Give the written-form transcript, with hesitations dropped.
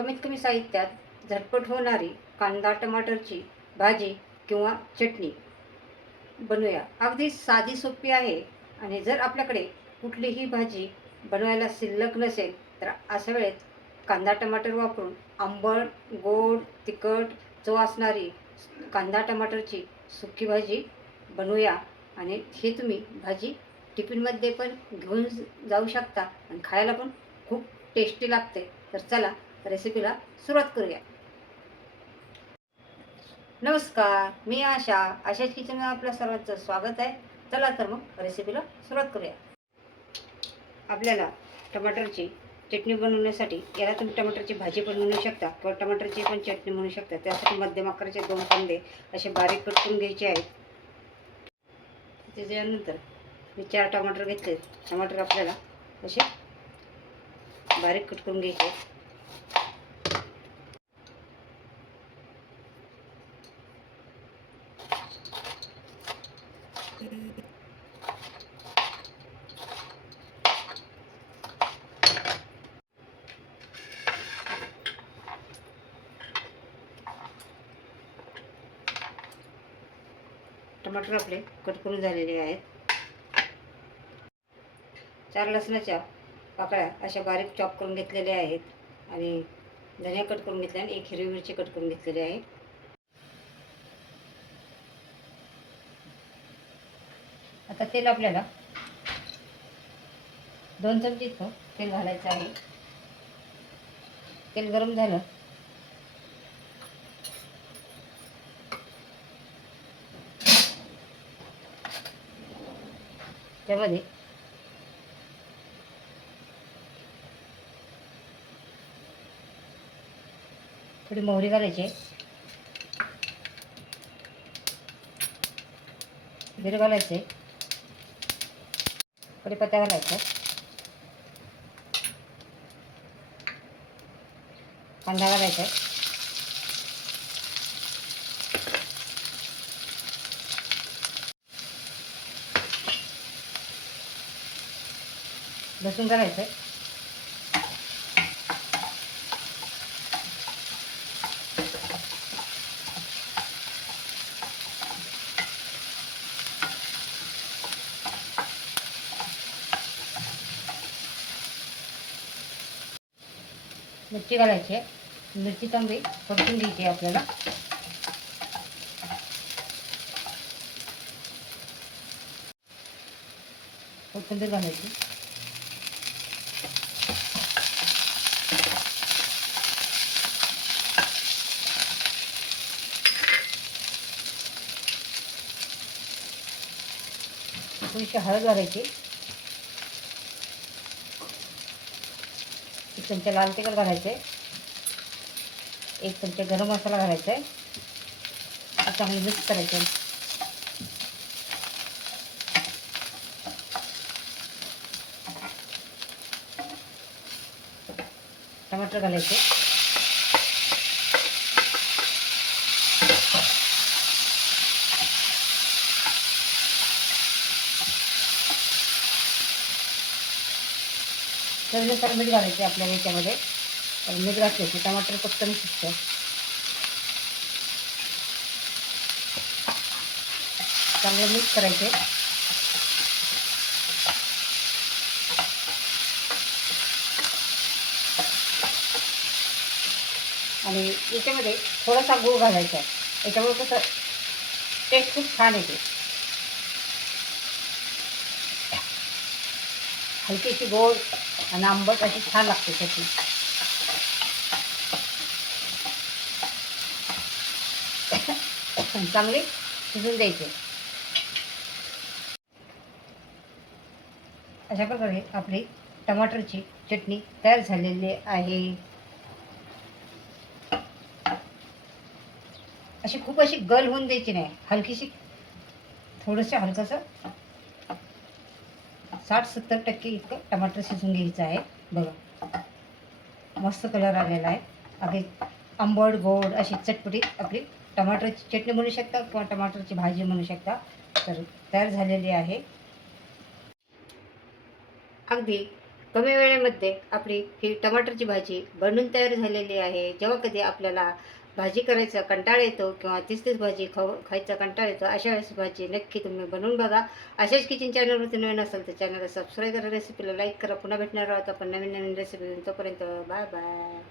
कमीत कमी साहित्यात झटपट होणारी कांदा टमाटरची भाजी किंवा चटणी बनवूया. अगदी साधी सोपी आहे. आणि जर आपल्याकडे कुठलीही भाजी बनवायला शिल्लक नसेल तर अशा वेळेत कांदा टमाटर वापरून आंबट, गोड, तिखट चव असणारी कांदा टमाटरची सुकी भाजी बनवूया. आणि ही तुम्ही भाजी टिफिनमध्ये पण घेऊन जाऊ शकता आणि खायला पण खूप टेस्टी लागते. तर चला रेसिपीला सुरुवात करूया. नमस्कार, मी आशाच किचनमध्ये आपल्या सर्वांचं स्वागत आहे. चला तर मग रेसिपीला सुरुवात करूया. आपल्याला टमाटरची चटणी बनवण्यासाठी, याला तुम्ही टमाटरची भाजी पण बनवू शकता किंवा टमाटरची पण चटणी बनवू शकता. त्यासाठी मध्यम आकाराचे 2 कांदे असे बारीक कट करून घ्यायचे आहेत. त्याच्यानंतर मी 4 टमाटर घेतले. टमाटर आपल्याला असे बारीक कट करून घ्यायचे आहेत. टमाटर आपले कट करून झालेले आहेत. 4 लसणाच्या पाकळ्या अशा बारीक चॉप करून घेतलेल्या आहेत. आणि धनिया कट करून घेतल्या आणि 1 हिरवी मिरची कट करून घेतलेली आहे. आता तेल आपल्याला 2 चमचे इतकं तेल घालायचं आहे. तेल गरम झालं त्यामध्ये थोडी मोहरी घालायची, जिरे घालायचे, कढीपत्ता घालायचा, कांदा घालायचा, लसूण घालायचं, मिरची घालायची. मिरची चांगली परतून घ्यायची आपल्याला. कोथिंबीर घालायची, थोडीशी हळद घालायची, 1 चमचा लाल तिखट घालायचे, 1 चमचा गरम मसाला घालायचा आहे. चांगलं मिक्स करायचं. टमाटर घालायचे, चवीनुसार मीठ घालायचे आपल्याला याच्यामध्ये. मीठ घातले की टमाटर पटकन शिजतं. चांगलं मिक्स करायचे. आणि याच्यामध्ये थोडासा गूळ घालायचा आहे. याच्यामुळे कसं टेस्ट खूप छान येते. हलकीशी गोड आणि आंबट अशी छान लागते त्याची. चांगली शिजून द्यायचे. अशा प्रकारे आपली टमाटरची चटणी तयार झालेली आहे. खूप अशी गल होऊन द्यायची नाही, हलकीशी हलकंसं 60-70% इतकं टमाटर शिजून घ्यायचं आहे. बघा मस्त कलर आलेला आहे. अगदी आंबट गोड अशी चटपटीत आपली टमाटरची चटणी बनवू शकता किंवा टमाटरची भाजी बनवू शकता. तर तयार झालेली आहे. अगदी कमी वेळेमध्ये आपली ही टमाटरची भाजी बनून तयार झालेली आहे. जेव्हा कधी आपल्याला भाजी करायचा कंटाळा येतो किंवा तीच-तीच भाजी खायचा कंटाळा येतो, अशा वेळेस भाजी नक्की तुम्ही बनवून बघा. अशाच किचन चॅनलवरती नवीन असाल तर चॅनलला सबस्क्राईब करा, रेसिपीला लाईक करा. पुन्हा भेटणार आहोत आपण नवीन-नवीन रेसिपी घेऊन. तोपर्यंत बाय बाय.